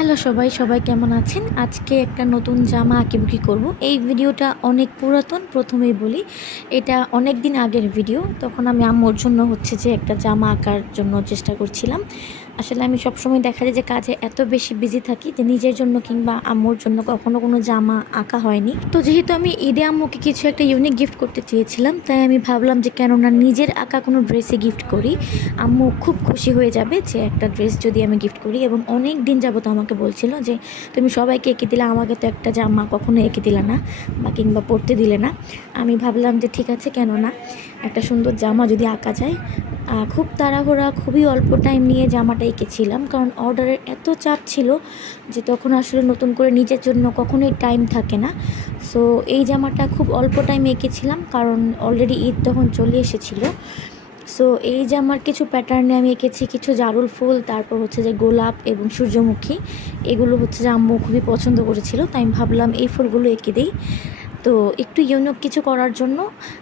Hello সবাই কেমন আছেন? আজকে একটা নতুন জামা আঁকিবুকি করব। এই ভিডিওটা অনেক পুরাতন, প্রথমেই বলি। এটা অনেক দিন আগের ভিডিও। তখন আমি আম্মুর জন্য যে একটা জামা আঁকার জন্য চেষ্টা করছিলাম। আসলে আমি সবসময় দেখা যায় যে কাজে এত বেশি বিজি থাকি যে নিজের জন্য কিংবা আম্মুর জন্য কখনো কোনো জামা আঁকা হয়নি। তো যেহেতু আমি ঈদে আম্মুকে কিছু একটা ইউনিক গিফট করতে চেয়েছিলাম, তাই আমি ভাবলাম যে কেন না নিজের আঁকা কোনো ড্রেসে গিফট করি। আম্মু খুব খুশি হয়ে যাবে যে একটা ড্রেস যদি আমি গিফট করি, এবং অনেক দিন যাবত আমাকে বলছিল যে তুমি সবাইকে এঁকে দিলে, আমাকে তো একটা জামা কখনো এঁকে দিলে না বা কিংবা পরতে দিলে না। আমি ভাবলাম যে ঠিক আছে, কেন না একটা সুন্দর জামা যদি আঁকা যায়। খুব তাড়াহুড়া, খুবই অল্প টাইম নিয়ে জামাটা এঁকেছিলাম, কারণ অর্ডারের এত চাপ ছিল যে তখন আসলে নতুন করে নিজের জন্য কখনোই টাইম থাকে না। সো এই জামাটা খুব অল্প টাইম এঁকেছিলাম, কারণ অলরেডি ঈদ তখন চলে এসেছিলো। সো এই জামার কিছু প্যাটার্নে আমি এঁকেছি কিছু জারুল ফুল, তারপর যে গোলাপ এবং সূর্যমুখী। এগুলো যে আম্মু খুবই পছন্দ করেছিল, তাই আমি ভাবলাম এই ফুলগুলো এঁকে দিই। তো একটু ইউনিক কিছু করার জন্য,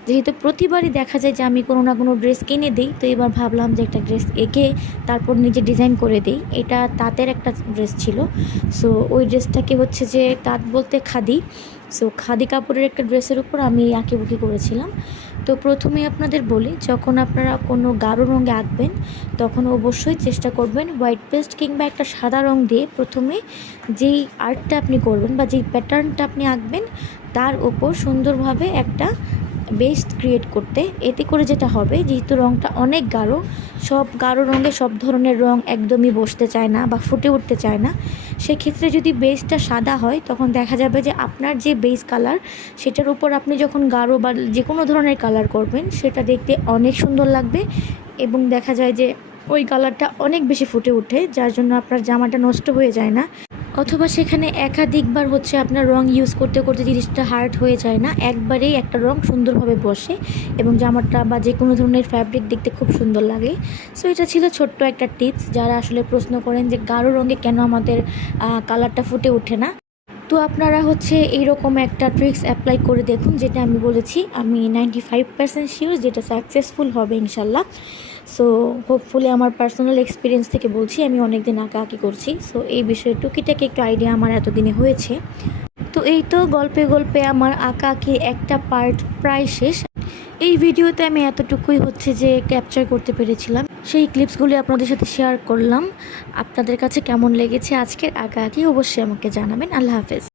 যেহেতু প্রতিবারই দেখা যায় যে আমি কোনো না কোনো ড্রেস কিনে দিই, তো এবার ভাবলাম যে একটা ড্রেস এঁকে তারপর নিজে ডিজাইন করে দিই। এটা তাঁতের একটা ড্রেস ছিল। সো ওই ড্রেসটাকে যে তাঁত বলতে খাদি। সো খাদি কাপড়ের একটা ড্রেসের উপর আমি আঁকিবুকি করেছিলাম। তো প্রথমেই আপনাদের বলি, যখন আপনারা কোনো গাঢ় রঙে আঁকবেন তখন অবশ্যই চেষ্টা করবেন হোয়াইট পেস্ট কিংবা একটা সাদা রঙ দিয়ে প্রথমে যেই আর্টটা আপনি করবেন বা যেই প্যাটার্নটা আপনি আঁকবেন তার ওপর সুন্দরভাবে একটা বেস ক্রিয়েট করতে। এতে করে যেটা হবে, যেহেতু রঙটা অনেক গাঢ়, সব গাঢ় রঙে সব ধরনের রঙ একদমই বসতে চায় না বা ফুটে উঠতে চায় না। সেক্ষেত্রে যদি বেসটা সাদা হয়, তখন দেখা যাবে যে আপনার যে বেস কালার, সেটার উপর আপনি যখন গাঢ় বা যে কোনো ধরনের কালার করবেন, সেটা দেখতে অনেক সুন্দর লাগবে এবং দেখা যায় যে ওই কালারটা অনেক বেশি ফুটে ওঠে, যার জন্য আপনার জামাটা নষ্ট হয়ে যায় না। অথবা সেখানে একাধিকবার আপনার রং ইউজ করতে করতে জিনিসটা হার্ড হয়ে যায় না, একবারেই একটা রং সুন্দরভাবে বসে এবং জামাটা বা যে কোনো ধরনের ফ্যাব্রিক দেখতে খুব সুন্দর লাগে। সো এটা ছিল ছোট্ট একটা টিপস, যারা আসলে প্রশ্ন করেন যে গাঢ় রঙে কেন আমাদের কালারটা ফুটে ওঠে না। তো আপনারা এইরকম একটা ট্রিক্স অ্যাপ্লাই করে দেখুন, যেটা আমি বলেছি। আমি 95% শিওর যেটা সাকসেসফুল হবে ইনশাল্লাহ। সো হোপফুলি আমার পার্সোনাল এক্সপিরিয়েন্স থেকে বলছি, আমি অনেক দিন আঁকাআঁকি করছি। সো এই বিষয়ে টুকিটাকি একটু আইডিয়া আমার এতদিনে হয়েছে। তো এই তো গল্পে গল্পে আমার আঁকাআঁকি একটা পার্ট প্রায় শেষ। এই ভিডিওতে আমি এতটুকুই যে ক্যাপচার করতে পেরেছিলাম, সেই ক্লিপসগুলি আপনাদের সাথে শেয়ার করলাম। আপনাদের কাছে কেমন লেগেছে আজকের আঁকাআঁকি অবশ্যই আমাকে জানাবেন। আল্লাহ হাফেজ।